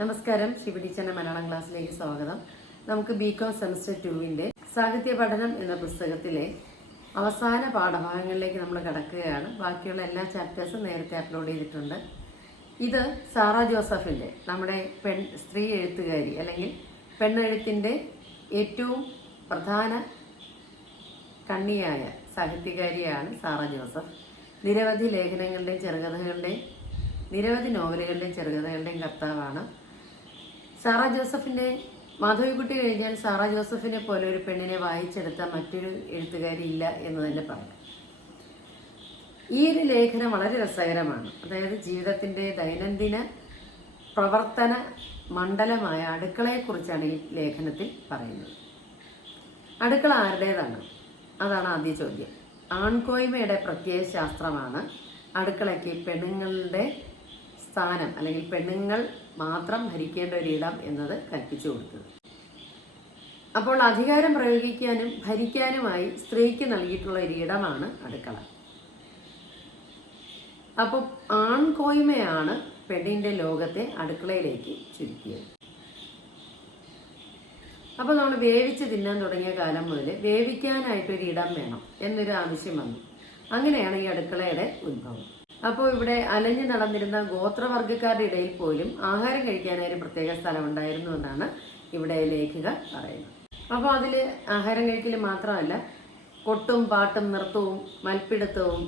നമസ്കാരം. ശിവടീച്ചന്റെ മലയാളം ക്ലാസ്സിലേക്ക് സ്വാഗതം. നമുക്ക് ബി കോം സെമസ്റ്റർ ടുവിന്റെ സാഹിത്യ പഠനം എന്ന പുസ്തകത്തിലെ അവസാന പാഠഭാഗങ്ങളിലേക്ക് നമ്മൾ കടക്കുകയാണ്. ബാക്കിയുള്ള എല്ലാ ചാപ്റ്റേഴ്സും നേരത്തെ അപ്ലോഡ് ചെയ്തിട്ടുണ്ട്. ഇത് സാറ ജോസഫിന്റെ നമ്മുടെ പെൺ സ്ത്രീ എഴുത്തുകാരി അല്ലെങ്കിൽ പെണ്ണെഴുത്തിന്റെ ഏറ്റവും പ്രധാന കണ്ണിയായ സാഹിത്യകാരിയാണ് സാറ ജോസഫ്. നിരവധി ലേഖനങ്ങളുടെയും ചെറുകഥകളുടെയും നിരവധി നോവലുകളുടെയും ചെറുകഥകളുടെയും കർത്താവാണ് സാറ ജോസഫിന്റെ മാധവിക്കുട്ടി കഴിഞ്ഞാൽ സാറ ജോസഫിനെ പോലെ ഒരു പെണ്ണിനെ വായിച്ചെടുത്ത മറ്റൊരു എഴുത്തുകാരി ഇല്ല എന്ന് തന്നെ പറയാം. ഈ ഒരു ലേഖനം വളരെ രസകരമാണ്. അതായത് ജീവിതത്തിന്റെ ദൈനംദിന പ്രവർത്തന മണ്ഡലമായ അടുക്കളയെക്കുറിച്ചാണ് ഈ ലേഖനത്തിൽ പറയുന്നത്. അടുക്കള ആരുടേതാണ്? അതാണ് ആദ്യ ചോദ്യം. ആൺകോയ്മയുടെ പ്രത്യയ ശാസ്ത്രമാണ് അടുക്കളയ്ക്ക് പെണ്ണുങ്ങളുടെ സ്ഥാനം അല്ലെങ്കിൽ പെണ്ണുങ്ങൾ മാത്രം ഭരിക്കേണ്ട ഒരിടം എന്നത് കൽപ്പിച്ചു കൊടുത്തത്. അപ്പോൾ അധികാരം പ്രയോഗിക്കാനും ഭരിക്കാനുമായി സ്ത്രീക്ക് നൽകിയിട്ടുള്ള ഒരു ഇടമാണ് അടുക്കള. അപ്പോൾ ആൺകോയ്മയാണ് പെണ്ണിന്റെ ലോകത്തെ അടുക്കളയിലേക്ക് ചുരുക്കിയത്. അപ്പോൾ നമ്മൾ വേവിച്ച് തിന്നാൻ തുടങ്ങിയ കാലം മുതൽ വേവിക്കാനായിട്ടൊരു ഇടം വേണം എന്നൊരു ആവശ്യം വന്നു. അങ്ങനെയാണ് ഈ അടുക്കളയുടെ ഉത്ഭവം. അപ്പോൾ ഇവിടെ അലഞ്ഞു നടന്നിരുന്ന ഗോത്രവർഗക്കാരുടെ ഇടയിൽ പോലും ആഹാരം കഴിക്കാനായി പ്രത്യേക സ്ഥലം ഉണ്ടായിരുന്നു എന്നാണ് ഇവിടെ ലേഖിക പറയുന്നത്. അപ്പോൾ അതിൽ ആഹാരം കഴിക്കൽ മാത്രമല്ല കൊട്ടും പാട്ടും നൃത്തവും മൽപ്പിടുത്തവും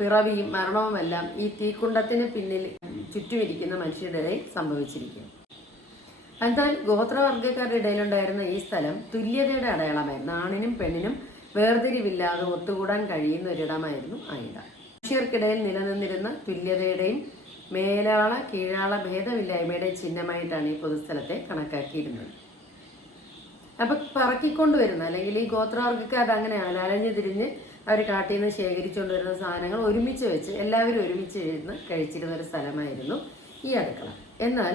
പിറവിയും മരണവുമെല്ലാം ഈ തീക്കുണ്ടത്തിന് പിന്നിൽ ചുറ്റുമിരിക്കുന്ന മനുഷ്യരുടെ സംഭവിച്ചിരിക്കും എന്നാൽ ഗോത്രവർഗക്കാരുടെ ഇടയിലുണ്ടായിരുന്ന ഈ സ്ഥലം തുല്യതയുടെ അടയാളമായിരുന്നു. ആണിനും പെണ്ണിനും വേർതിരിവില്ലാതെ ഒത്തുകൂടാൻ കഴിയുന്ന ഒരിടമായിരുന്നു ആ ഇടം മനുഷ്യർക്കിടയിൽ നിലനിന്നിരുന്ന തുല്യതയുടെയും മേലാള കീഴാള ഭേദമില്ലായ്മയുടെയും ചിഹ്നമായിട്ടാണ് ഈ പൊതുസ്ഥലത്തെ കണക്കാക്കിയിരുന്നത്. അപ്പൊ പറക്കിക്കൊണ്ടുവരുന്ന അല്ലെങ്കിൽ ഈ ഗോത്രവർഗക്കാർ അങ്ങനെ അലഞ്ഞു തിരിഞ്ഞ് അവർ കാട്ടിൽ നിന്ന് ശേഖരിച്ചുകൊണ്ട് വരുന്ന സാധനങ്ങൾ ഒരുമിച്ച് വെച്ച് എല്ലാവരും ഒരുമിച്ച് ഇരുന്ന് കഴിച്ചിരുന്ന ഒരു സ്ഥലമായിരുന്നു ഈ അടുക്കള. എന്നാൽ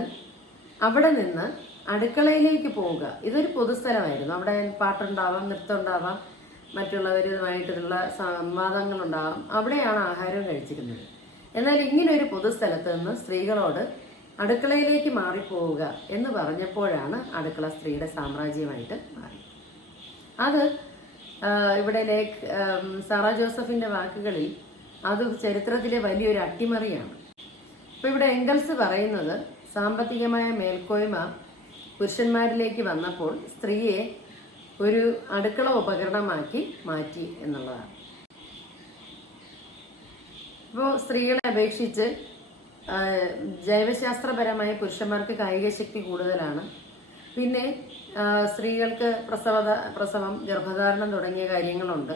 അവിടെ നിന്ന് അടുക്കളയിലേക്ക് പോവുക ഇതൊരു പൊതുസ്ഥലമായിരുന്നു. അവിടെ പാട്ടുണ്ടാവാം നൃത്തം ഉണ്ടാവാം മറ്റുള്ളവരുമായിട്ടുള്ള സംവാദങ്ങളുണ്ടാകും അവിടെയാണ് ആഹാരം കഴിച്ചിരുന്നത്. എന്നാൽ ഇങ്ങനെ ഒരു പൊതുസ്ഥലത്ത് നിന്ന് സ്ത്രീകളോട് അടുക്കളയിലേക്ക് മാറിപ്പോവുക എന്ന് പറഞ്ഞപ്പോഴാണ് അടുക്കള സ്ത്രീയുടെ സാമ്രാജ്യമായിട്ട് മാറി. അത് ഇവിടെ ലേക്ക് സാറ ജോസഫിന്റെ വാക്കുകളിൽ അത് ചരിത്രത്തിലെ വലിയൊരു അട്ടിമറിയാണ്. അപ്പോൾ ഇവിടെ എംഗൽസ് പറയുന്നത് സാമ്പത്തികമായ മേൽക്കോയ്മ പുരുഷന്മാരിലേക്ക് വന്നപ്പോൾ സ്ത്രീയെ ഒരു അടുക്കള ഉപകരണമാക്കി മാറ്റി എന്നുള്ളതാണ്. ഇപ്പോൾ സ്ത്രീകളെ അപേക്ഷിച്ച് ജൈവശാസ്ത്രപരമായ പുരുഷന്മാർക്ക് കായിക ശക്തി കൂടുതലാണ്. പിന്നെ സ്ത്രീകൾക്ക് പ്രസവ പ്രസവം ഗർഭധാരണം തുടങ്ങിയ കാര്യങ്ങളുണ്ട്.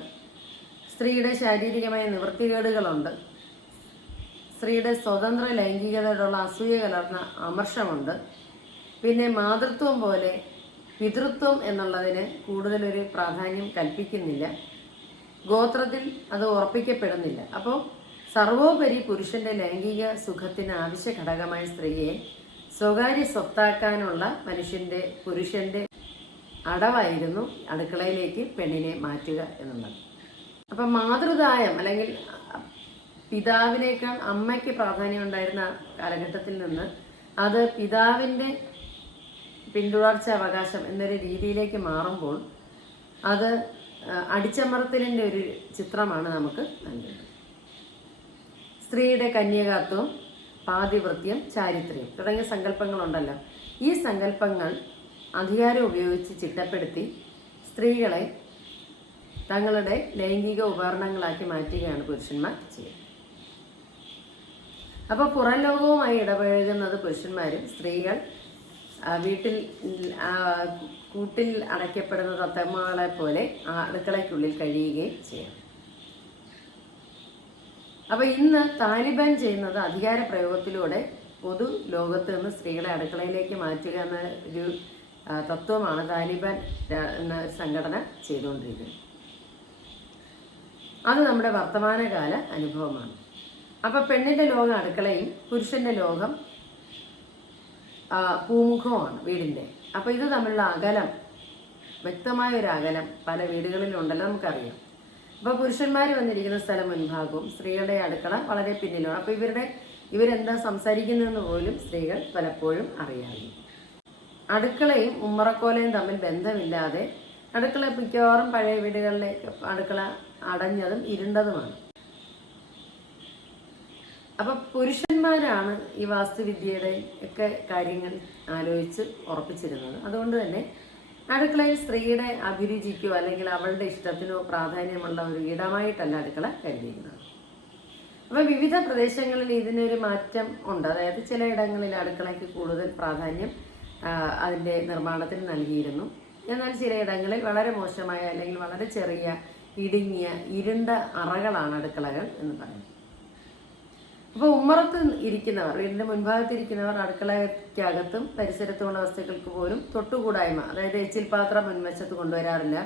സ്ത്രീയുടെ ശാരീരികമായ നിവൃത്തികേടുകളുണ്ട്. സ്ത്രീയുടെ സ്വതന്ത്ര ലൈംഗികതയോടുള്ള അസൂയ കലർന്ന അമർഷമുണ്ട്. പിന്നെ മാതൃത്വം പോലെ പിതൃത്വം എന്നുള്ളതിന് കൂടുതലൊരു പ്രാധാന്യം കൽപ്പിക്കുന്നില്ല. ഗോത്രത്തിൽ അത് ഉറപ്പിക്കപ്പെടുന്നില്ല. അപ്പോൾ സർവോപരി പുരുഷന്റെ ലൈംഗിക സുഖത്തിന് ആവശ്യ ഘടകമായ സ്ത്രീയെ സ്വകാര്യ സ്വത്താക്കാനുള്ള മനുഷ്യന്റെ പുരുഷന്റെ അടവായിരുന്നു അടുക്കളയിലേക്ക് പെണ്ണിനെ മാറ്റുക എന്നുള്ളത്. അപ്പം മാതൃദായം അല്ലെങ്കിൽ പിതാവിനേക്കാൾ അമ്മയ്ക്ക് പ്രാധാന്യം ഉണ്ടായിരുന്ന കാലഘട്ടത്തിൽ നിന്ന് അത് പിതാവിന്റെ പിന്തുടർച്ച അവകാശം എന്നൊരു രീതിയിലേക്ക് മാറുമ്പോൾ അത് അടിച്ചമർത്തലിന്റെ ഒരു ചിത്രമാണ് നമുക്ക് നൽകുന്നത്. സ്ത്രീയുടെ കന്യകാത്വം പാതിവൃത്യം ചാരിത്ര്യം തുടങ്ങിയ സങ്കല്പങ്ങളുണ്ടല്ലോ. ഈ സങ്കല്പങ്ങൾ അധികാരം ഉപയോഗിച്ച് ചിട്ടപ്പെടുത്തി സ്ത്രീകളെ തങ്ങളുടെ ലൈംഗിക ഉപകരണങ്ങളാക്കി മാറ്റുകയാണ് പുരുഷന്മാർ ചെയ്യുന്നത്. അപ്പോൾ പുറം ലോകവുമായി ഇടപഴകുന്നത് പുരുഷന്മാരും സ്ത്രീകൾ വീട്ടിൽ കൂട്ടിൽ അടയ്ക്കപ്പെടുന്ന തത്തമ്മകളെ പോലെ ആ അടുക്കളയ്ക്കുള്ളിൽ കഴിയുകയും ചെയ്യണം അപ്പോൾ ഇന്ന് താലിബാൻ ചെയ്യുന്നത് അധികാര പ്രയോഗത്തിലൂടെ പൊതു ലോകത്ത് നിന്ന് സ്ത്രീകളെ അടുക്കളയിലേക്ക് മാറ്റുക എന്ന ഒരു തത്വമാണ് താലിബാൻ എന്ന സംഘടന ചെയ്തുകൊണ്ടിരിക്കുന്നത്. അത് നമ്മുടെ വർത്തമാനകാല അനുഭവമാണ്. അപ്പൊ പെണ്ണിന്റെ ലോകം അടുക്കളയും പുരുഷന്റെ ലോകം ആ, വീടിന്റെ. അപ്പോൾ അപ്പൊ ഇത് തമ്മിലുള്ള അകലം വ്യക്തമായ ഒരു അകലം പല വീടുകളിലുണ്ടല്ലോ നമുക്കറിയാം. അപ്പോൾ പുരുഷന്മാർ വന്നിരിക്കുന്ന സ്ഥലം മുൻഭാഗവും സ്ത്രീകളുടെ അടുക്കള വളരെ പിന്നിലുമാണ്. അപ്പോൾ ഇവരുടെ ഇവരെന്താ സംസാരിക്കുന്നതെന്ന് പോലും സ്ത്രീകൾ പലപ്പോഴും അറിയാറില്ല. അടുക്കളയും ഉമ്മറക്കോലയും തമ്മിൽ ബന്ധമില്ലാതെ അടുക്കള മിക്കവാറും പഴയ വീടുകളിലെ അടുക്കള അടഞ്ഞതും ഇരുണ്ടതുമാണ്. അപ്പൊ പുരുഷന്മാരാണ് ഈ വാസ്തുവിദ്യയുടെ ഒക്കെ കാര്യങ്ങൾ ആലോചിച്ച് ഉറപ്പിച്ചിരുന്നത്. അതുകൊണ്ട് തന്നെ അടുക്കളയിൽ സ്ത്രീയുടെ അഭിരുചിക്കോ അല്ലെങ്കിൽ അവളുടെ ഇഷ്ടത്തിനോ പ്രാധാന്യമുള്ള ഒരു ഇടമായിട്ടല്ല അടുക്കള കരുതിയിരുന്നത്. അപ്പോൾ വിവിധ പ്രദേശങ്ങളിൽ ഇതിനൊരു മാറ്റം ഉണ്ട്. അതായത് ചില ഇടങ്ങളിൽ അടുക്കളയ്ക്ക് കൂടുതൽ പ്രാധാന്യം അതിന്റെ നിർമ്മാണത്തിന് നൽകിയിരുന്നു. എന്നാൽ ചിലയിടങ്ങളിൽ വളരെ മോശമായ അല്ലെങ്കിൽ വളരെ ചെറിയ ഇടുങ്ങിയ ഇരുണ്ട അറകളാണ് അടുക്കളകൾ എന്ന് പറയുന്നത്. അപ്പോൾ ഉമ്മറത്ത് ഇരിക്കുന്നവർ വീടിന്റെ മുൻഭാഗത്ത് ഇരിക്കുന്നവർ അടുക്കളയ്ക്കകത്തും പരിസരത്തുമുള്ള വസ്തുക്കൾക്ക് പോലും തൊട്ടുകൂടായ്മ അതായത് എച്ചിൽ പാത്രം മുൻവശത്ത് കൊണ്ടുവരാറില്ല.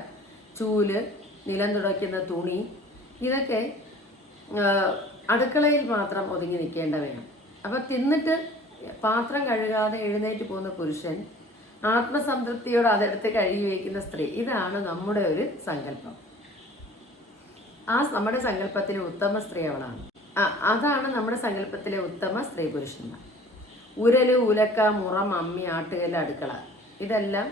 ചൂൽ നിലം തുടയ്ക്കുന്ന തുണി ഇതൊക്കെ അടുക്കളയിൽ മാത്രം ഒതുങ്ങി നിൽക്കേണ്ടവയാണ്. അപ്പോൾ തിന്നിട്ട് പാത്രം കഴുകാതെ എഴുന്നേറ്റ് പോകുന്ന പുരുഷൻ ആത്മസംതൃപ്തിയോട് അതെടുത്ത് കഴുകി വയ്ക്കുന്ന സ്ത്രീ ഇതാണ് നമ്മുടെ ഒരു സങ്കല്പം. ആ നമ്മുടെ സങ്കല്പത്തിലെ ഉത്തമ സ്ത്രീ അവളാണ്. അതാണ് നമ്മുടെ സങ്കല്പത്തിലെ ഉത്തമ സ്ത്രീ പുരുഷന്മാർ. ഉരൽ ഉലക്ക മുറം അമ്മി ആട്ടുകല്ല് അടുക്കള. ഇതെല്ലാം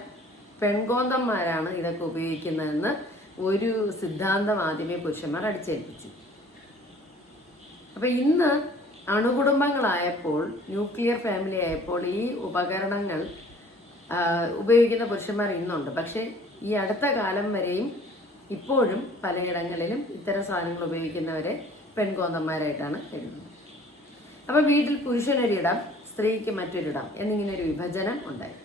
പെൺകോന്തന്മാരാണ് ഇതൊക്കെ ഉപയോഗിക്കുന്നതെന്ന് ഒരു സിദ്ധാന്തം ആദ്യമേ പുരുഷന്മാർ അടിച്ചേൽപ്പിച്ചു. അപ്പൊ ഇന്ന് അണുകുടുംബങ്ങളായപ്പോൾ ന്യൂക്ലിയർ ഫാമിലി ആയപ്പോൾ ഈ ഉപകരണങ്ങൾ ഉപയോഗിക്കുന്ന പുരുഷന്മാർ ഇന്നുണ്ട്. പക്ഷേ ഈ അടുത്ത കാലം വരെയും ഇപ്പോഴും പലയിടങ്ങളിലും ഇത്തരം സാധനങ്ങൾ ഉപയോഗിക്കുന്നവരെ പെൺകോന്തന്മാരായിട്ടാണ് എഴുതുന്നത് അപ്പോൾ വീട്ടിൽ പുരുഷനൊരിടം സ്ത്രീക്ക് മറ്റൊരിടം എന്നിങ്ങനെ ഒരു വിഭജനം ഉണ്ടായി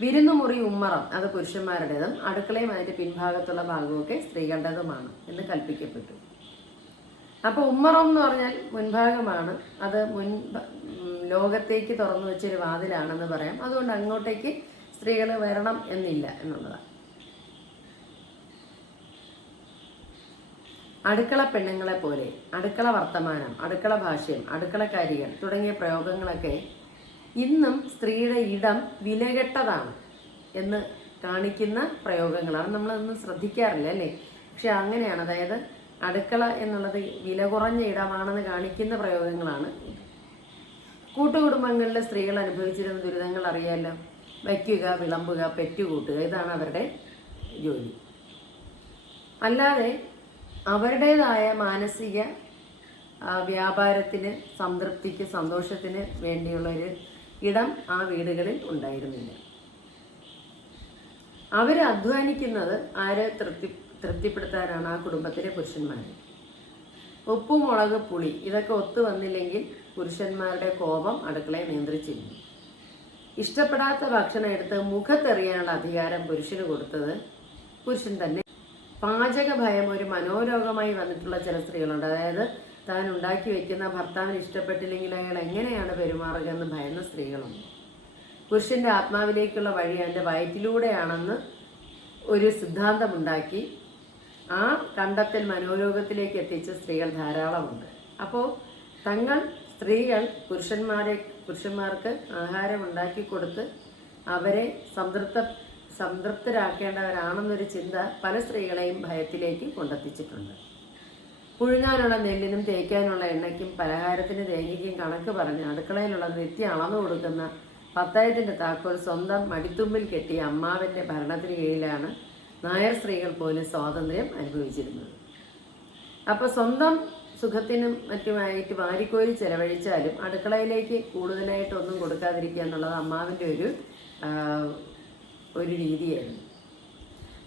വിരുന്നുമുറി ഉമ്മറം അത് പുരുഷന്മാരുടേതും അടുക്കളയും അതിന്റെ പിൻഭാഗത്തുള്ള ഭാഗമൊക്കെ സ്ത്രീകളുടേതുമാണ് എന്ന് കൽപ്പിക്കപ്പെട്ടു. അപ്പോൾ ഉമ്മറം എന്ന് പറഞ്ഞാൽ മുൻഭാഗമാണ്. അത് മുൻ ലോകത്തേക്ക് തുറന്നു വെച്ചൊരു വാതിലാണെന്ന് പറയാം. അതുകൊണ്ട് അങ്ങോട്ടേക്ക് സ്ത്രീകൾ വരണം എന്നില്ല എന്നുള്ളതാണ്. അടുക്കള പെണ്ണുങ്ങളെ പോലെ അടുക്കള വർത്തമാനം അടുക്കള ഭാഷ്യം അടുക്കളക്കാരികൾ തുടങ്ങിയ പ്രയോഗങ്ങളൊക്കെ ഇന്നും സ്ത്രീയുടെ ഇടം വിലകെട്ടതാണ് എന്ന് കാണിക്കുന്ന പ്രയോഗങ്ങളാണ്. നമ്മളതൊന്നും ശ്രദ്ധിക്കാറില്ല അല്ലേ? പക്ഷെ അങ്ങനെയാണ്. അതായത് അടുക്കള എന്നുള്ളത് വില കുറഞ്ഞ ഇടമാണെന്ന് കാണിക്കുന്ന പ്രയോഗങ്ങളാണ്. കൂട്ടുകുടുംബങ്ങളിലെ സ്ത്രീകൾ അനുഭവിച്ചിരുന്ന ദുരിതങ്ങൾ അറിയാമല്ലോ വയ്ക്കുക വിളമ്പുക പെറ്റുകൂട്ടുക ഇതാണ് അവരുടെ ജോലി. അല്ലാതെ അവരുടേതായ മാനസിക വ്യാപാരത്തിന് സംതൃപ്തിക്ക് സന്തോഷത്തിന് വേണ്ടിയുള്ളൊരു ഇടം ആ വീടുകളിൽ ഉണ്ടായിരുന്നില്ല. അവർ അധ്വാനിക്കുന്നത് ആരെ തൃപ്തി തൃപ്തിപ്പെടുത്താനാണ് ആ കുടുംബത്തിലെ പുരുഷന്മാർ ഉപ്പ് മുളക് പുളി ഇതൊക്കെ ഒത്തു വന്നില്ലെങ്കിൽ പുരുഷന്മാരുടെ കോപം അടുക്കളയെ നിയന്ത്രിച്ചിരുന്നു ഇഷ്ടപ്പെടാത്ത ഭക്ഷണം എടുത്ത് മുഖത്തെറിയാനുള്ള അധികാരം പുരുഷന് കൊടുത്തത് പുരുഷൻ തന്നെ പാചക ഭയം ഒരു മനോരോഗമായി വന്നിട്ടുള്ള ചില സ്ത്രീകളുണ്ട്. അതായത് താൻ ഉണ്ടാക്കി വെക്കുന്ന ഭർത്താവിന് ഇഷ്ടപ്പെട്ടില്ലെങ്കിൽ അയാൾ എങ്ങനെയാണ് പെരുമാറുക എന്ന് ഭയന്ന സ്ത്രീകളുണ്ട്. പുരുഷന്റെ ആത്മാവിലേക്കുള്ള വഴി എന്റെ വയറ്റിലൂടെയാണെന്ന് ഒരു സിദ്ധാന്തമുണ്ടാക്കി ആ കണ്ടെത്തൽ മനോരോഗത്തിലേക്ക് എത്തിച്ച സ്ത്രീകൾ ധാരാളമുണ്ട്. അപ്പോൾ തങ്ങൾ സ്ത്രീകൾ പുരുഷന്മാരെ പുരുഷന്മാർക്ക് ആഹാരം ഉണ്ടാക്കി കൊടുത്ത് അവരെ സംതൃപ്ത സംതൃപ്തരാക്കേണ്ടവരാണെന്നൊരു ചിന്ത പല സ്ത്രീകളെയും ഭയത്തിലേക്ക് കൊണ്ടെത്തിച്ചിട്ടുണ്ട്. പുഴുങ്ങാനുള്ള നെല്ലിനും തേക്കാനുള്ള എണ്ണയ്ക്കും പലഹാരത്തിന് തേങ്ങയ്ക്കും കണക്ക് പറഞ്ഞ് അടുക്കളയിലുള്ള നിത്യം അളന്നു കൊടുക്കുന്ന പത്തായത്തിന്റെ താക്കോൽ സ്വന്തം മടിത്തുമ്പിൽ കെട്ടിയ അമ്മാവിന്റെ ഭരണത്തിന് കീഴിലാണ് നായർ സ്ത്രീകൾ പോലും സ്വാതന്ത്ര്യം അനുഭവിച്ചിരുന്നത്. അപ്പോൾ സ്വന്തം സുഖത്തിനും മറ്റുമായിട്ട് വാരിക്കോരി ചെലവഴിച്ചാലും അടുക്കളയിലേക്ക് കൂടുതലായിട്ടൊന്നും കൊടുക്കാതിരിക്കുക എന്നുള്ളത് അമ്മാവിന്റെ ഒരു ഒരു രീതിയായിരുന്നു.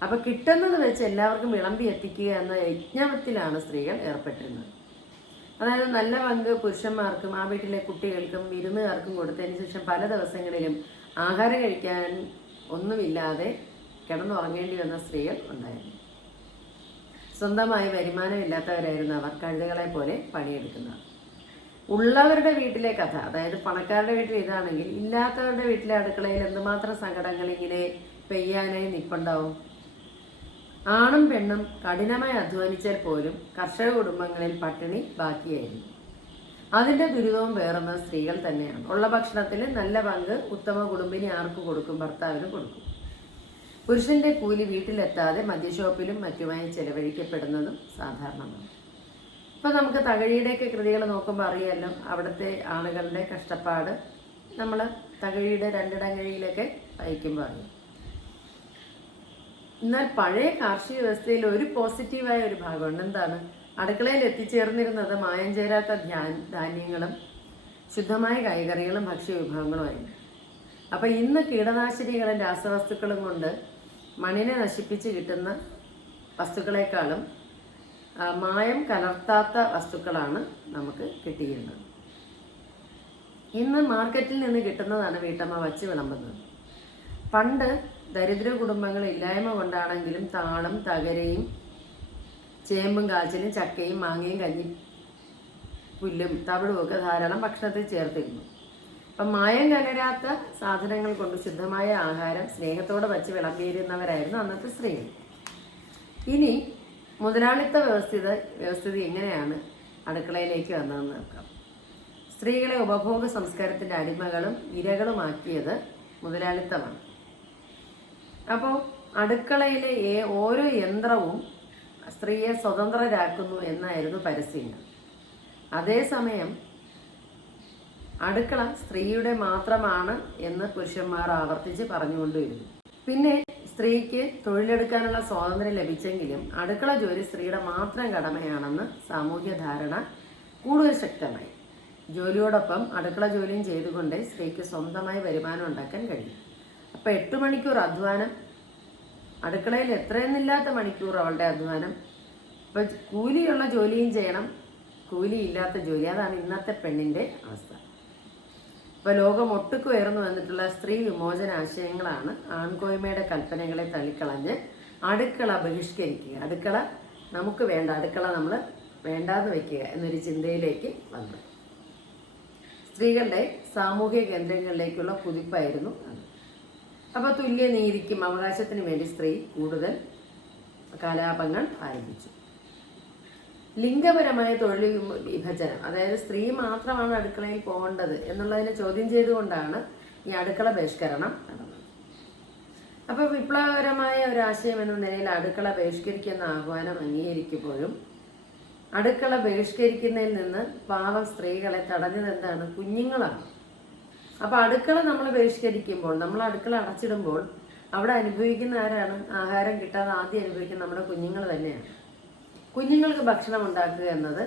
അപ്പോൾ കിട്ടുന്നത് വെച്ച് എല്ലാവർക്കും വിളമ്പി എത്തിക്കുക എന്ന യജ്ഞത്തിലാണ് സ്ത്രീകൾ ഏർപ്പെട്ടിരുന്നത്. അതായത് നല്ല പങ്ക് പുരുഷന്മാർക്കും ആ വീട്ടിലെ കുട്ടികൾക്കും വിരുന്നുകാർക്കും കൊടുത്തതിന് ശേഷം പല ദിവസങ്ങളിലും ആഹാരം കഴിക്കാൻ ഒന്നുമില്ലാതെ കിടന്നുറങ്ങേണ്ടി വന്ന സ്ത്രീകൾ ഉണ്ടായിരുന്നു. സ്വന്തമായി വരുമാനമില്ലാത്തവരായിരുന്നു അവർ കഴുതകളെ പോലെ പണിയെടുക്കുന്നവർ ഉള്ളവരുടെ വീട്ടിലെ കഥ അതായത് പണക്കാരുടെ വീട്ടിൽ ഇതാണെങ്കിൽ ഇല്ലാത്തവരുടെ വീട്ടിലെ അടുക്കളയിൽ എന്തുമാത്രം സങ്കടങ്ങൾ ഇങ്ങനെ പെയ്യാനായി നിൽപ്പുണ്ടാവും? ആണും പെണ്ണും കഠിനമായി അധ്വാനിച്ചാൽ പോലും കർഷക കുടുംബങ്ങളിൽ പട്ടിണി ബാക്കിയായിരുന്നു. അതിന്റെ ദുരിതവും വേറുന്ന സ്ത്രീകൾ തന്നെയാണ്. ഉള്ള ഭക്ഷണത്തിൽ നല്ല പങ്ക് ഉത്തമ കുടുംബിനി ആർക്ക് കൊടുക്കും ഭർത്താവിന് കൊടുക്കും. പുരുഷന്റെ കൂലി വീട്ടിലെത്താതെ മദ്യഷോപ്പിലും മറ്റുമായി ചെലവഴിക്കപ്പെടുന്നതും സാധാരണമാണ്. ഇപ്പം നമുക്ക് തകഴിയുടെയൊക്കെ കൃതികൾ നോക്കുമ്പോൾ അറിയാമല്ലോ അവിടുത്തെ ആളുകളുടെ കഷ്ടപ്പാട് നമ്മൾ തകഴിയുടെ രണ്ടിടങ്ങഴിയിലൊക്കെ വായിക്കുമ്പോൾ അറിയാം. എന്നാൽ പഴയ കാർഷിക വ്യവസ്ഥയിൽ ഒരു പോസിറ്റീവായ ഒരു ഭാഗമുണ്ട്. എന്താണ്? അടുക്കളയിൽ എത്തിച്ചേർന്നിരുന്നത് മായം ചേരാത്ത ധാന്യങ്ങളും ശുദ്ധമായ കായ്കറികളും ഭക്ഷ്യവിഭവങ്ങളുമായിരുന്നു അപ്പോൾ ഇന്ന് കീടനാശിനികളും രാസവസ്തുക്കളും കൊണ്ട് മണ്ണിനെ നശിപ്പിച്ച് കിട്ടുന്ന വസ്തുക്കളെക്കാളും മായം കലർത്താത്ത വസ്തുക്കളാണ് നമുക്ക് കിട്ടിയിരുന്നത്. ഇന്ന് മാർക്കറ്റിൽ നിന്ന് കിട്ടുന്നതാണ് വീട്ടമ്മ വച്ച് വിളമ്പുന്നത്. പണ്ട് ദരിദ്ര കുടുംബങ്ങൾ ഇല്ലായ്മ കൊണ്ടാണെങ്കിലും താളും തകരയും ചേമ്പും കാച്ചിലും ചക്കയും മാങ്ങയും കഞ്ഞി പുല്ലും തവിടും ഒക്കെ ധാരാളം ഭക്ഷണത്തിൽ ചേർത്തിരുന്നു. അപ്പം മായം കലരാത്ത സാധനങ്ങൾ കൊണ്ട് ശുദ്ധമായ ആഹാരം സ്നേഹത്തോടെ വച്ച് വിളമ്പിയിരുന്നവരായിരുന്നു അന്നത്തെ സ്ത്രീകൾ. ഇനി മുതലാളിത്ത വ്യവസ്ഥിത വ്യവസ്ഥിതി എങ്ങനെയാണ് അടുക്കളയിലേക്ക് വന്നതെന്ന് നോക്കാം. സ്ത്രീകളെ ഉപഭോഗ സംസ്കാരത്തിന്റെ അടിമകളും ഇരകളുമാക്കിയത് മുതലാളിത്തമാണ്. അപ്പോൾ അടുക്കളയിലെ ഓരോ യന്ത്രവും സ്ത്രീയെ സ്വതന്ത്രരാക്കുന്നു എന്നായിരുന്നു പരസ്യങ്ങൾ. അതേസമയം അടുക്കള സ്ത്രീയുടെ മാത്രമാണ് എന്ന് പുരുഷന്മാർ ആവർത്തിച്ച് പറഞ്ഞുകൊണ്ടുവരുന്നു. പിന്നെ സ്ത്രീക്ക് തൊഴിലെടുക്കാനുള്ള സ്വാതന്ത്ര്യം ലഭിച്ചെങ്കിലും അടുക്കള ജോലി സ്ത്രീയുടെ മാത്രം കടമയാണെന്ന് സാമൂഹ്യ ധാരണ കൂടുതൽ ശക്തമായി. ജോലിയോടൊപ്പം അടുക്കള ജോലിയും ചെയ്തുകൊണ്ട് സ്ത്രീക്ക് സ്വന്തമായി വരുമാനം ഉണ്ടാക്കാൻ കഴിയും. അപ്പോൾ എട്ട് മണിക്കൂർ അധ്വാനം അടുക്കളയിൽ എത്രയെന്നില്ലാത്ത മണിക്കൂർ അവളുടെ അധ്വാനം. ഇപ്പം കൂലിയുള്ള ജോലിയും ചെയ്യണം കൂലിയില്ലാത്ത ജോലി. അതാണ് ഇന്നത്തെ പെണ്ണിന്റെ അവസ്ഥ. ഇപ്പോൾ ലോകം ഒട്ടുക്ക് ഉയർന്നു വന്നിട്ടുള്ള സ്ത്രീ വിമോചന ആശയങ്ങളാണ് ആൺകോയ്മയുടെ കൽപ്പനകളെ തള്ളിക്കളഞ്ഞ് അടുക്കള ബഹിഷ്കരിക്കുക. അടുക്കള നമുക്ക് വേണ്ട അടുക്കള നമ്മൾ വേണ്ടാന്ന് വെക്കുക എന്നൊരു ചിന്തയിലേക്ക് വന്നു. സ്ത്രീകളുടെ സാമൂഹിക കേന്ദ്രങ്ങളിലേക്കുള്ള കുതിപ്പായിരുന്നു അപ്പോൾ തുല്യ നീതിക്കും അവകാശത്തിനും വേണ്ടി സ്ത്രീ കൂടുതൽ കലാപങ്ങൾ ആരംഭിച്ചു. ലിംഗപരമായ തൊഴിൽ വിഭജനം. അതായത് സ്ത്രീ മാത്രമാണ് അടുക്കളയിൽ പോകേണ്ടത് എന്നുള്ളതിനെ ചോദ്യം ചെയ്തുകൊണ്ടാണ് ഈ അടുക്കള ബഹിഷ്കരണം നടന്നത്. അപ്പോൾ വിപ്ലവകരമായ ഒരു ആശയം എന്ന നിലയിൽ അടുക്കള ബഹിഷ്കരിക്കുന്ന ആഹ്വാനം അംഗീകരിക്കുമ്പോഴും അടുക്കള ബഹിഷ്കരിക്കുന്നതിൽ നിന്ന് പാവം സ്ത്രീകളെ തടഞ്ഞത് എന്താണ്? കുഞ്ഞുങ്ങളാണ്. അപ്പോൾ അടുക്കള നമ്മൾ ബഹിഷ്കരിക്കുമ്പോൾ നമ്മൾ അടുക്കള അടച്ചിടുമ്പോൾ അവിടെ അനുഭവിക്കുന്ന ആരാണ്? ആഹാരം കിട്ടാതെ ആദ്യം അനുഭവിക്കുന്ന നമ്മുടെ കുഞ്ഞുങ്ങൾ തന്നെയാണ്. കുഞ്ഞുങ്ങൾക്ക് ഭക്ഷണം ഉണ്ടാക്കുക എന്നത്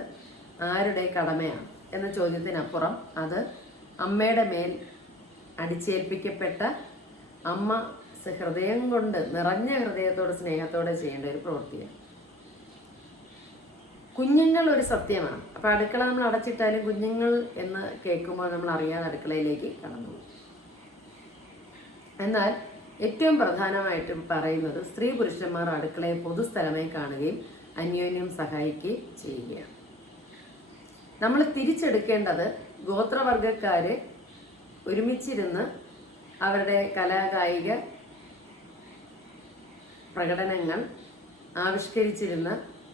ആരുടെ കടമയാണ്? എന്ന ചോദ്യത്തിനപ്പുറം അത് അമ്മയുടെ മേൽ അടിച്ചേൽപ്പിക്കപ്പെട്ട അമ്മ ഹൃദയം കൊണ്ട് നിറഞ്ഞ ഹൃദയത്തോടെ സ്നേഹത്തോടെ ചെയ്യേണ്ട ഒരു പ്രവൃത്തിയാണ്. കുഞ്ഞുങ്ങൾ ഒരു സത്യമാണ്. അപ്പോൾ അടുക്കള നമ്മൾ അടച്ചിട്ടാലും കുഞ്ഞുങ്ങൾ എന്ന് കേൾക്കുമ്പോൾ നമ്മൾ അറിയാതെ അടുക്കളയിലേക്ക് കടന്നു എന്നാൽ ഏറ്റവും പ്രധാനമായിട്ടും പറയുന്നത് സ്ത്രീ പുരുഷന്മാർ അടുക്കളയെ പൊതുസ്ഥലമായി കാണുകയും അന്യോന്യം സഹായിക്കുകയും ചെയ്യുകയാണ് നമ്മൾ തിരിച്ചെടുക്കേണ്ടത് ഗോത്രവർഗക്കാര് ഒരുമിച്ചിരുന്ന് അവരുടെ കലാകായിക പ്രകടനങ്ങൾ ആവിഷ്കരിച്ചിരുന്ന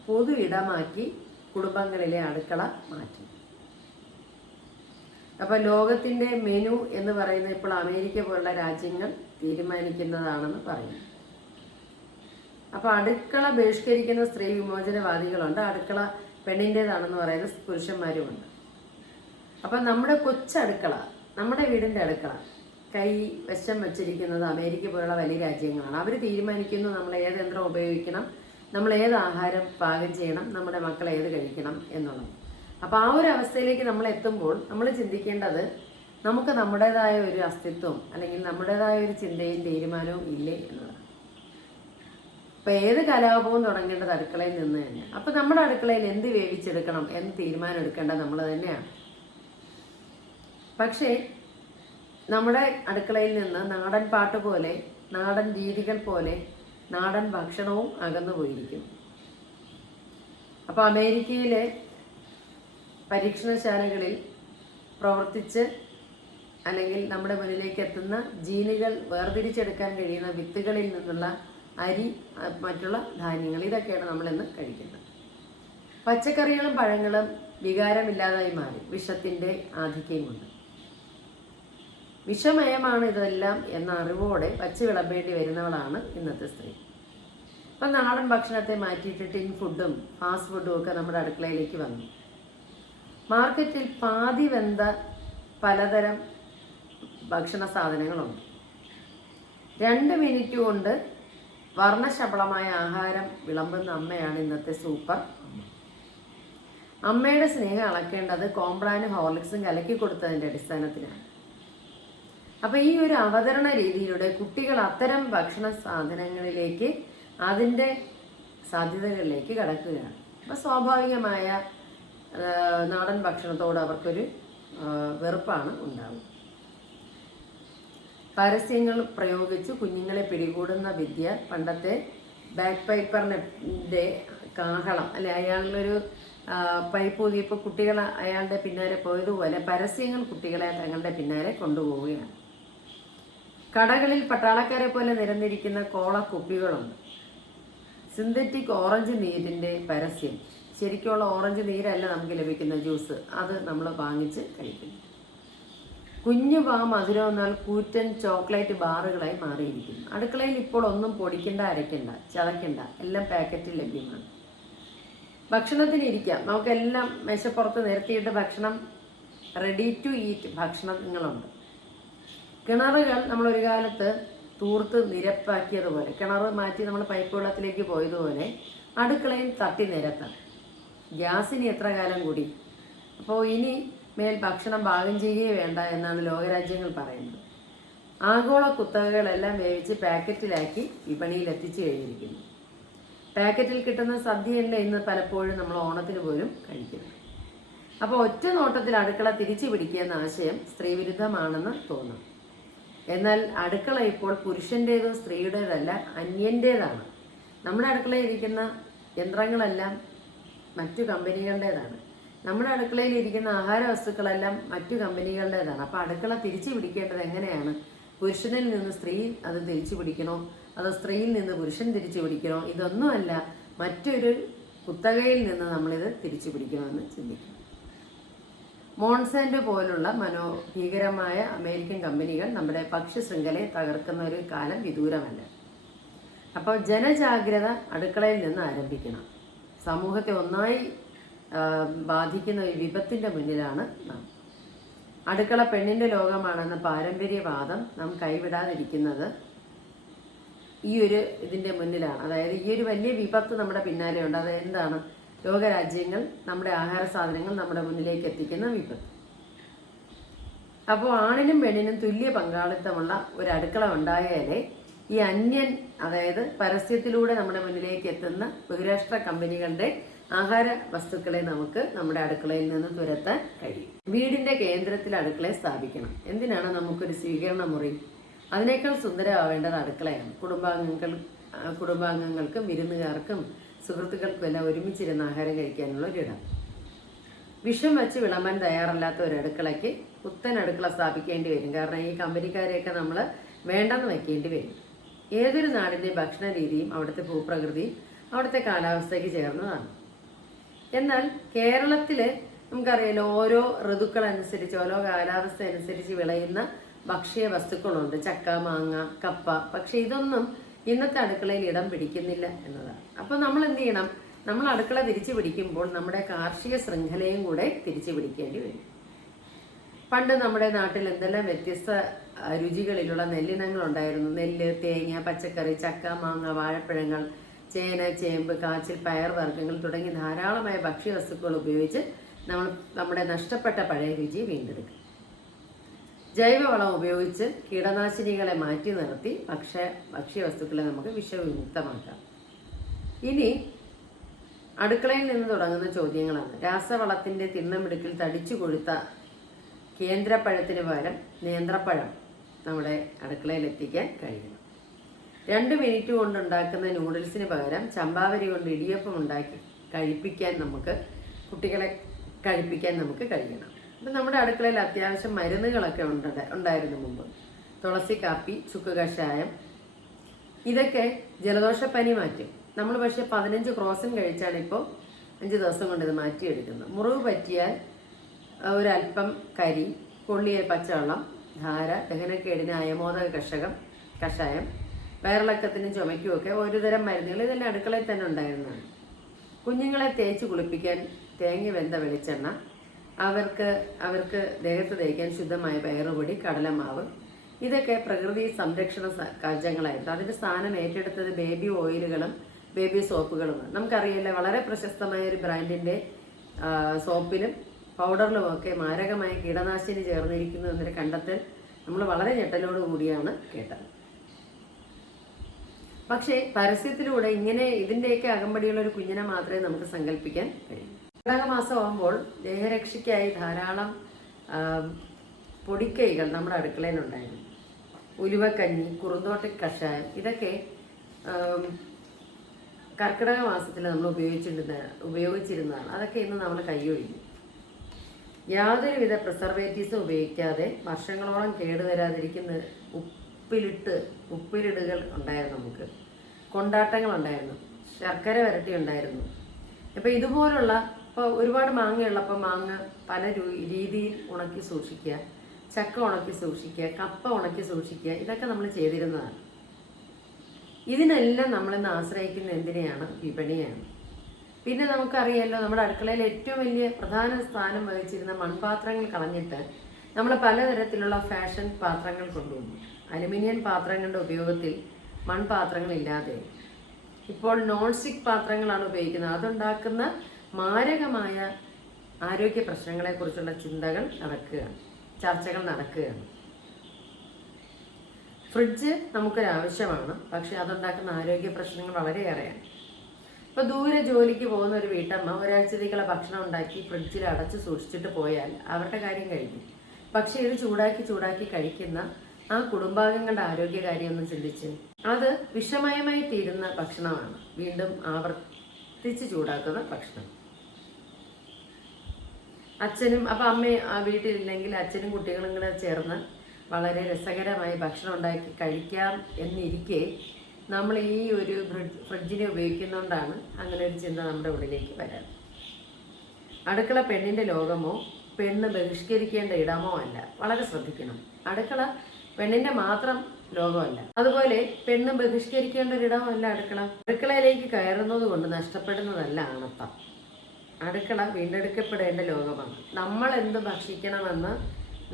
പൊതു ഇടമാക്കി കുടുംബങ്ങളിലെ അടുക്കള മാറ്റി. അപ്പോൾ ലോകത്തിന്റെ മെനു എന്ന് പറയുന്നത് ഇപ്പോൾ അമേരിക്ക പോലുള്ള രാജ്യങ്ങൾ തീരുമാനിക്കുന്നതാണെന്ന് പറയുന്നു. അപ്പോൾ അടുക്കള ബഹിഷ്കരിക്കുന്ന സ്ത്രീ വിമോചനവാദികളുണ്ട്. അടുക്കള പെണ്ണിന്റേതാണെന്ന് പറയുന്ന പുരുഷന്മാരുമുണ്ട്. അപ്പം നമ്മുടെ കൊച്ചടുക്കള നമ്മുടെ വീടിന്റെ അടുക്കള കൈ വശം വച്ചിരിക്കുന്നത് അമേരിക്ക പോലുള്ള വലിയ രാജ്യങ്ങളാണ്. അവർ തീരുമാനിക്കുന്നു നമ്മൾ ഏത് യന്ത്രം ഉപയോഗിക്കണം നമ്മൾ ഏത് ആഹാരം പാകം ചെയ്യണം നമ്മുടെ മക്കൾ ഏത് കഴിക്കണം എന്നുള്ളത്. അപ്പോൾ ആ ഒരു അവസ്ഥയിലേക്ക് നമ്മൾ എത്തുമ്പോൾ നമ്മൾ ചിന്തിക്കേണ്ടത് നമുക്ക് നമ്മുടേതായ ഒരു അസ്തിത്വം അല്ലെങ്കിൽ നമ്മുടേതായ ഒരു ചിന്തയും തീരുമാനവും ഇല്ലേ എന്നതാണ് ഇപ്പൊ ഏത് കലാപവും തുടങ്ങേണ്ടത് അടുക്കളയിൽ നിന്ന് തന്നെ. അപ്പൊ നമ്മുടെ അടുക്കളയിൽ എന്ത് വേവിച്ചെടുക്കണം എന്ന് തീരുമാനം എടുക്കേണ്ടത് നമ്മൾ തന്നെയാണ്. പക്ഷേ നമ്മുടെ അടുക്കളയിൽ നിന്ന് നാടൻ പാട്ട് പോലെ നാടൻ രീതികൾ പോലെ നാടൻ ഭക്ഷണവും അകന്നു പോയിരിക്കും. അപ്പോൾ അമേരിക്കയിലെ പരീക്ഷണശാലകളിൽ പ്രവർത്തിച്ച് അല്ലെങ്കിൽ നമ്മുടെ മുന്നിലേക്ക് എത്തുന്ന ജീനുകൾ വേർതിരിച്ചെടുക്കാൻ കഴിയുന്ന വിത്തുകളിൽ നിന്നുള്ള അരി മറ്റുള്ള ധാന്യങ്ങൾ ഇതൊക്കെയാണ് നമ്മളിന്ന് കഴിക്കുന്നത്. പച്ചക്കറികളും പഴങ്ങളും വികാരമില്ലാതായി മാറി. വിഷത്തിന്റെ ആധിക്യം കൊണ്ട് വിഷമയമാണ് ഇതെല്ലാം എന്ന അറിവോടെ പച്ച വിളമ്പേണ്ടി വരുന്നവളാണ് ഇന്നത്തെ സ്ത്രീ. ഇപ്പം നാടൻ ഭക്ഷണത്തെ മാറ്റിയിട്ട് ടിൻ ഫുഡും ഫാസ്റ്റ് ഫുഡും ഒക്കെ നമ്മുടെ അടുക്കളയിലേക്ക് വന്നു. മാർക്കറ്റിൽ പാതി വെന്ത പലതരം ഭക്ഷണ സാധനങ്ങളുണ്ട്. രണ്ട് മിനിറ്റ് കൊണ്ട് വർണശബളമായ ആഹാരം വിളമ്പുന്ന അമ്മയാണ് ഇന്നത്തെ സൂപ്പർ. അമ്മയുടെ സ്നേഹം അളക്കേണ്ടത് കോംപ്ലാനും ഹോർലിക്സും കലക്കി കൊടുത്തതിന്റെ അടിസ്ഥാനത്തിലാണ്. അപ്പൊ ഈ ഒരു അവതരണ രീതിയിലൂടെ കുട്ടികൾ അത്തരം ഭക്ഷണ സാധനങ്ങളിലേക്ക് അതിന്റെ സാധ്യതകളിലേക്ക് കടക്കുകയാണ്. അപ്പൊ സ്വാഭാവികമായ നാടൻ ഭക്ഷണത്തോട് അവർക്കൊരു വെറുപ്പാണ് ഉണ്ടാവുക. പരസ്യങ്ങൾ പ്രയോഗിച്ച് കുഞ്ഞുങ്ങളെ പിടികൂടുന്ന വിദ്യ പണ്ടത്തെ ബാക്ക് പൈപ്പറിന്റെ കാഹളം. അല്ലെ അയാളിലൊരു പൈപ്പ് ഊതിയപ്പോൾ കുട്ടികൾ അയാളുടെ പിന്നാലെ പോയതുപോലെ പരസ്യങ്ങൾ കുട്ടികളെ തങ്ങളുടെ പിന്നാലെ കൊണ്ടുപോവുകയാണ്. കടകളിൽ പട്ടാളക്കാരെ പോലെ നിരന്നിരിക്കുന്ന കോള കുപ്പികളുണ്ട് സിന്തറ്റിക് ഓറഞ്ച് നീരിന്റെ പരസ്യം. ശരിക്കുള്ള ഓറഞ്ച് നീരല്ല നമുക്ക് ലഭിക്കുന്ന ജ്യൂസ്. അത് നമ്മൾ വാങ്ങിച്ച് കഴിക്കുന്നു. കുഞ്ഞു പാ മധുരം എന്നാൽ കൂറ്റൻ ചോക്ലേറ്റ് ബാറുകളായി മാറിയിരിക്കുന്നു. അടുക്കളയിൽ ഇപ്പോൾ ഒന്നും പൊടിക്കണ്ട അരയ്ക്കണ്ട ചതയ്ക്കണ്ട എല്ലാം പാക്കറ്റിൽ ലഭ്യമാണ്. ഭക്ഷണത്തിന് ഇരിക്കാം. നമുക്കെല്ലാം മേശപ്പുറത്ത് നിരത്തിയിട്ട് ഭക്ഷണം റെഡി ടു ഈറ്റ് ഭക്ഷണങ്ങളുണ്ട് കിണറുകൾ നമ്മൾ ഒരു കാലത്ത് തൂർത്ത് നിരപ്പാക്കിയതുപോലെ കിണർ മാറ്റി നമ്മൾ പൈപ്പ് വെള്ളത്തിലേക്ക് പോയതുപോലെ അടുക്കളയും തട്ടി നിരത്താം ഗ്യാസിന് എത്ര കാലം കൂടി? അപ്പോൾ ഇനി മേൽ ഭക്ഷണം പാകം ചെയ്യുകയേ വേണ്ട എന്നാണ് ലോകരാജ്യങ്ങൾ പറയുന്നത്. ആഗോള കുത്തകകളെല്ലാം വേവിച്ച് പാക്കറ്റിലാക്കി വിപണിയിൽ എത്തിച്ചു കഴിഞ്ഞിരിക്കുന്നു. പാക്കറ്റിൽ കിട്ടുന്ന സദ്യയല്ല ഇന്ന് പലപ്പോഴും നമ്മൾ ഓണത്തിന് പോലും കഴിക്കുന്നത്. അപ്പോൾ ഒറ്റ നോട്ടത്തിൽ അടുക്കള തിരിച്ചു പിടിക്കുക എന്ന ആശയം സ്ത്രീവിരുദ്ധമാണെന്ന് തോന്നും. എന്നാൽ അടുക്കള ഇപ്പോൾ പുരുഷന്റേതോ സ്ത്രീയുടേതല്ല അന്യന്റേതാണ് നമ്മുടെ അടുക്കളയിൽ ഇരിക്കുന്ന യന്ത്രങ്ങളെല്ലാം മറ്റു കമ്പനികളുടേതാണ്. നമ്മുടെ അടുക്കളയിൽ ഇരിക്കുന്ന ആഹാര വസ്തുക്കളെല്ലാം മറ്റു കമ്പനികളുടേതാണ്. അപ്പോൾ അടുക്കള തിരിച്ചു പിടിക്കേണ്ടത് എങ്ങനെയാണ്? പുരുഷനിൽ നിന്ന് സ്ത്രീ അത് തിരിച്ചു പിടിക്കണോ? അതോ സ്ത്രീയിൽ നിന്ന് പുരുഷൻ തിരിച്ചു പിടിക്കണോ? ഇതൊന്നുമല്ല മറ്റൊരു കുത്തകയിൽ നിന്ന് നമ്മളിത് തിരിച്ചു പിടിക്കണമെന്ന് ചിന്തിക്കണം മോൺസാൻഡോ പോലുള്ള മനോഭീകരമായ അമേരിക്കൻ കമ്പനികൾ നമ്മുടെ ഭക്ഷ്യ ശൃംഖലയെ തകർക്കുന്ന ഒരു കാലം വിദൂരമല്ല. അപ്പോൾ ജനജാഗ്രത അടുക്കളയിൽ നിന്ന് ആരംഭിക്കണം. സമൂഹത്തെ ഒന്നായി ബാധിക്കുന്ന ഒരു വിപത്തിന്റെ മുന്നിലാണ് നാം. അടുക്കള പെണ്ണിന്റെ ലോകമാണെന്ന പാരമ്പര്യവാദം നാം കൈവിടാതിരിക്കുന്നത് ഈ ഒരു ഇതിന്റെ മുന്നിലാണ്. അതായത് ഈ ഒരു വലിയ വിപത്ത് നമ്മുടെ പിന്നാലെയുണ്ട് അത് എന്താണ്? ലോകരാജ്യങ്ങൾ നമ്മുടെ ആഹാര സാധനങ്ങൾ നമ്മുടെ മുന്നിലേക്ക് എത്തിക്കുന്ന വിപത്ത്. അപ്പോൾ ആണിനും പെണ്ണിനും തുല്യ പങ്കാളിത്തമുള്ള ഒരു അടുക്കള ഉണ്ടായാലേ ഈ അന്യൻ അതായത് പരസ്യത്തിലൂടെ നമ്മുടെ മുന്നിലേക്ക് എത്തുന്ന ബഹുരാഷ്ട്ര കമ്പനികളുടെ ആഹാര വസ്തുക്കളെ നമുക്ക് നമ്മുടെ അടുക്കളയിൽ നിന്ന് തുരത്താൻ കഴിയും. വീടിന്റെ കേന്ദ്രത്തിൽ അടുക്കളയെ സ്ഥാപിക്കണം. എന്തിനാണ് നമുക്കൊരു സ്വീകരണ മുറി? അതിനേക്കാൾ സുന്ദരമാവേണ്ടത് അടുക്കളയാണ്. കുടുംബാംഗങ്ങൾ കുടുംബാംഗങ്ങൾക്കും വിരുന്നുകാർക്കും സുഹൃത്തുക്കൾക്കും എല്ലാം ഒരുമിച്ചിരുന്ന് ആഹാരം കഴിക്കാനുള്ള ഒരിടം വിഷം വെച്ച് വിളമ്പാൻ തയ്യാറല്ലാത്ത ഒരു അടുക്കളയ്ക്ക് പുത്തൻ അടുക്കള സ്ഥാപിക്കേണ്ടി വരും. കാരണം ഈ കമ്പനിക്കാരെയൊക്കെ നമ്മൾ വേണ്ടെന്ന് വെക്കേണ്ടി വരും. ഏതൊരു നാടിന്റെ ഭക്ഷണ രീതിയും അവിടുത്തെ ഭൂപ്രകൃതിയും അവിടുത്തെ കാലാവസ്ഥയ്ക്ക് ചേർന്നതാണ്. എന്നാൽ കേരളത്തിൽ നമുക്കറിയാലോ ഓരോ ഋതുക്കളനുസരിച്ച് ഓരോ കാലാവസ്ഥ അനുസരിച്ച് വിളയുന്ന ഭക്ഷ്യ വസ്തുക്കളുണ്ട്. ചക്ക മാങ്ങ കപ്പ. പക്ഷെ ഇതൊന്നും ഇന്നത്തെ അടുക്കളയിൽ ഇടം പിടിക്കുന്നില്ല എന്നതാണ്. അപ്പോൾ നമ്മൾ എന്ത് ചെയ്യണം? നമ്മൾ അടുക്കള തിരിച്ചു പിടിക്കുമ്പോൾ നമ്മുടെ കാർഷിക ശൃംഖലയും കൂടെ തിരിച്ചു പിടിക്കേണ്ടി വരും. പണ്ട് നമ്മുടെ നാട്ടിൽ എന്തെല്ലാം വ്യത്യസ്ത രുചികളിലുള്ള നെല്ലിനങ്ങൾ ഉണ്ടായിരുന്നു നെല്ല് തേങ്ങ പച്ചക്കറി ചക്ക മാങ്ങ വാഴപ്പഴങ്ങൾ ചേന ചേമ്പ് കാച്ചിൽ പയർ വർഗങ്ങൾ തുടങ്ങി ധാരാളമായ ഭക്ഷ്യവസ്തുക്കൾ ഉപയോഗിച്ച് നമ്മൾ നമ്മുടെ നഷ്ടപ്പെട്ട പഴയ രുചി വീണ്ടെടുക്കും. ജൈവവളം ഉപയോഗിച്ച് കീടനാശിനികളെ മാറ്റി നിർത്തി ഭക്ഷ്യ ഭക്ഷ്യവസ്തുക്കളെ നമുക്ക് വിഷവിമുക്തമാക്കാം. ഇനി അടുക്കളയിൽ നിന്ന് തുടങ്ങുന്ന ചോദ്യങ്ങളാണ്. രാസവളത്തിന്റെ തിണ്ണമിടുക്കിൽ തടിച്ചു കൊഴുത്ത കേന്ദ്രപ്പഴത്തിന് പകരം നേന്ത്രപ്പഴം നമ്മുടെ അടുക്കളയിൽ എത്തിക്കാൻ കഴിയണം. രണ്ട് മിനിറ്റ് കൊണ്ട് ഉണ്ടാക്കുന്ന നൂഡിൽസിന് പകരം ചമ്പാവരി കൊണ്ട് ഇടിയപ്പം ഉണ്ടാക്കി കഴിപ്പിക്കാൻ നമുക്ക് കുട്ടികളെ കഴിപ്പിക്കാൻ നമുക്ക് കഴിയണം. അപ്പം നമ്മുടെ അടുക്കളയിൽ അത്യാവശ്യം മരുന്നുകളൊക്കെ ഉണ്ട് ഉണ്ടായിരുന്നു മുമ്പ്. തുളസി കാപ്പി ചുക്ക് കഷായം ഇതൊക്കെ ജലദോഷപ്പനി മാറ്റും. നമ്മൾ പക്ഷേ പതിനഞ്ച് ക്രോസും കഴിച്ചാണ് ഇപ്പോൾ അഞ്ച് ദിവസം കൊണ്ട് ഇത് മാറ്റിയെടുക്കുന്നത്. മുറിവ് പറ്റിയാൽ ഒരല്പം കരി കൊള്ളിയ പച്ചവെള്ളം ധാര ദഹനക്കേടിന് അയമോദക കഷകം കഷായം വയറിളക്കത്തിനും ചുമയ്ക്കും ഒക്കെ ഒരുതരം മരുന്നുകൾ ഇതെല്ലാം അടുക്കളയിൽ തന്നെ ഉണ്ടായിരുന്നതാണ് കുഞ്ഞുങ്ങളെ തേച്ച് കുളിപ്പിക്കാൻ തേങ്ങ വെന്ത വെളിച്ചെണ്ണ അവർക്ക് അവർക്ക് ദേഹത്ത് തേക്കാൻ ശുദ്ധമായ വയറുപൊടി കടലമാവ് ഇതൊക്കെ പ്രകൃതി സംരക്ഷണ കവചങ്ങളായിരുന്നു അതിന്റെ സ്ഥാനം ഏറ്റെടുത്തത് ബേബി ഓയിലുകളും ബേബി സോപ്പുകളുമാണ്. നമുക്കറിയില്ല വളരെ പ്രശസ്തമായ ഒരു ബ്രാൻഡിന്റെ സോപ്പിലും പൗഡറിലും ഒക്കെ മാരകമായ കീടനാശിനി ചേർന്നിരിക്കുന്നു എന്നൊരു കണ്ടെത്തൽ നമ്മൾ വളരെ ഞെട്ടലോടുകൂടിയാണ് കേട്ടത്. പക്ഷേ പരസ്യത്തിലൂടെ ഇങ്ങനെ ഇതിന്റെയൊക്കെ അകമ്പടിയുള്ള ഒരു കുഞ്ഞിനെ മാത്രമേ നമുക്ക് സങ്കല്പിക്കാൻ കഴിയൂ. ഘടക മാസം ആകുമ്പോൾ ദേഹരക്ഷയ്ക്കായി ധാരാളം പൊടിക്കൈകൾ നമ്മുടെ അടുക്കളയിലുണ്ടായിരുന്നു. ഉലുവക്കഞ്ഞി കുറുന്തോട്ടി കഷായം ഇതൊക്കെ കർക്കിടക മാസത്തിൽ നമ്മൾ ഉപയോഗിച്ചിരുന്ന ഉപയോഗിച്ചിരുന്നതാണ്. അതൊക്കെ ഇന്ന് നമ്മൾ കൈയൊഴിഞ്ഞു. യാതൊരുവിധ പ്രിസർവേറ്റീവ്സും ഉപയോഗിക്കാതെ വർഷങ്ങളോളം കേടുവരാതിരിക്കുന്ന ഉപ്പിലിട്ട് ഉപ്പിലിടുകൾ ഉണ്ടായിരുന്നു നമുക്ക്. കൊണ്ടാട്ടങ്ങൾ ഉണ്ടായിരുന്നു ശർക്കര വരട്ടി ഉണ്ടായിരുന്നു. ഇപ്പം ഇതുപോലുള്ള ഇപ്പോൾ ഒരുപാട് മാങ്ങയുള്ളപ്പോൾ മാങ്ങ പല രീതിയിൽ ഉണക്കി സൂക്ഷിക്കുക ചക്ക ഉണക്കി സൂക്ഷിക്കുക കപ്പ ഉണക്കി സൂക്ഷിക്കുക ഇതൊക്കെ നമ്മൾ ചെയ്തിരുന്നതാണ്. ഇതിനെല്ലാം നമ്മളിന്ന് ആശ്രയിക്കുന്ന എന്തിനെയാണ്? വിപണിയാണ്. പിന്നെ നമുക്കറിയാമല്ലോ നമ്മുടെ അടുക്കളയിൽ ഏറ്റവും വലിയ പ്രധാന സ്ഥാനം വഹിച്ചിരുന്ന മൺപാത്രങ്ങൾ കളഞ്ഞിട്ട് നമ്മൾ പലതരത്തിലുള്ള ഫാഷൻ പാത്രങ്ങൾ കൊണ്ടുവന്നു. അലുമിനിയം പാത്രങ്ങളുടെ ഉപയോഗത്തിൽ മൺപാത്രങ്ങളില്ലാതെ. ഇപ്പോൾ നോൺ സ്റ്റിക് പാത്രങ്ങളാണ് ഉപയോഗിക്കുന്നത്. അതുണ്ടാക്കുന്ന മാരകമായ ആരോഗ്യ പ്രശ്നങ്ങളെക്കുറിച്ചുള്ള ചിന്തകൾ നടക്കുകയാണ്. ചർച്ചകൾ നടക്കുകയാണ്. ഫ്രിഡ്ജ് നമുക്കൊരാവശ്യമാണ്. പക്ഷെ അതുണ്ടാക്കുന്ന ആരോഗ്യ പ്രശ്നങ്ങൾ വളരെയേറെയാണ്. ഇപ്പൊ ദൂരെ ജോലിക്ക് പോകുന്ന ഒരു വീട്ടമ്മ ഒരാഴ്ചത്തേക്കുള്ള ഭക്ഷണം ഉണ്ടാക്കി ഫ്രിഡ്ജിൽ അടച്ച് സൂക്ഷിച്ചിട്ട് പോയാൽ അവരുടെ കാര്യം കഴിഞ്ഞു പക്ഷേ ഇത് ചൂടാക്കി ചൂടാക്കി കഴിക്കുന്ന ആ കുടുംബാംഗങ്ങളുടെ ആരോഗ്യകാര്യം ഒന്ന് ചിന്തിച്ച്. അത് വിഷമയമായി തീരുന്ന ഭക്ഷണമാണ്. വീണ്ടും ആവർത്തിച്ച് ചൂടാക്കുന്ന ഭക്ഷണം. അച്ഛനും അപ്പം അമ്മ ആ വീട്ടിലില്ലെങ്കിൽ അച്ഛനും കുട്ടികളും കൂടെ ചേർന്ന് വളരെ രസകരമായി ഭക്ഷണം ഉണ്ടാക്കി കഴിക്കാം എന്നിരിക്കെ നമ്മൾ ഈ ഒരു ഫ്രിഡ്ജ് ഫ്രിഡ്ജിനെ ഉപയോഗിക്കുന്നതുകൊണ്ടാണ് അങ്ങനെ ഒരു ചിന്ത നമ്മുടെ ഉള്ളിലേക്ക് വരാൻ അടുക്കള പെണ്ണിന്റെ ലോകമോ പെണ്ണ് ബഹിഷ്കരിക്കേണ്ട ഇടമോ അല്ല. വളരെ ശ്രദ്ധിക്കണം. അടുക്കള പെണ്ണിന്റെ മാത്രം ലോകമല്ല. അതുപോലെ പെണ്ണ് ബഹിഷ്കരിക്കേണ്ട ഒരിടമല്ല അടുക്കള അടുക്കളയിലേക്ക് കയറുന്നത് കൊണ്ട് നഷ്ടപ്പെടുന്നതല്ല ആണത്തം. അടുക്കള വീണ്ടെടുക്കപ്പെടേണ്ട ലോകമാണ്. നമ്മൾ എന്ത് ഭക്ഷിക്കണമെന്ന്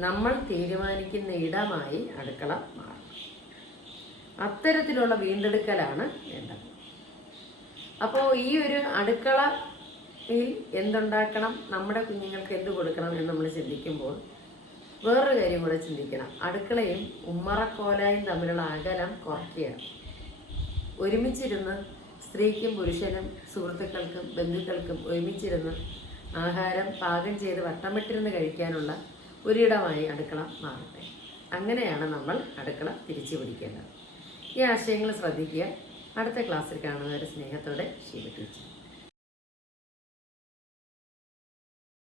നമ്മൾ തീരുമാനിക്കുന്ന ഇടമായി അടുക്കള മാറും. അത്തരത്തിലുള്ള വീണ്ടെടുക്കലാണ് വേണ്ടത്. അപ്പോൾ ഈ ഒരു അടുക്കളയിൽ എന്തുണ്ടാക്കണം? നമ്മുടെ കുഞ്ഞുങ്ങൾക്ക് എന്ത് കൊടുക്കണം എന്ന് നമ്മൾ ചിന്തിക്കുമ്പോൾ വേറൊരു കാര്യം കൂടെ ചിന്തിക്കണം. അടുക്കളയും ഉമ്മറക്കോലായും തമ്മിലുള്ള അകലം കുറയ്ക്കുകയാണ്. ഒരുമിച്ചിരുന്ന് സ്ത്രീക്കും പുരുഷനും സുഹൃത്തുക്കൾക്കും ബന്ധുക്കൾക്കും ഒരുമിച്ചിരുന്ന് ആഹാരം പാകം ചെയ്ത് വട്ടമിട്ടിരുന്ന് കഴിക്കാനുള്ള ഒരിടമായി അടുക്കള മാറട്ടെ. അങ്ങനെയാണ് നമ്മൾ അടുക്കള തിരിച്ചു പിടിക്കേണ്ടത്. ഈ ആശയങ്ങൾ ശ്രദ്ധിക്കുക. അടുത്ത ക്ലാസ്സിൽ കാണുന്നവരെ സ്നേഹത്തോടെ ശീല ടീച്ചർ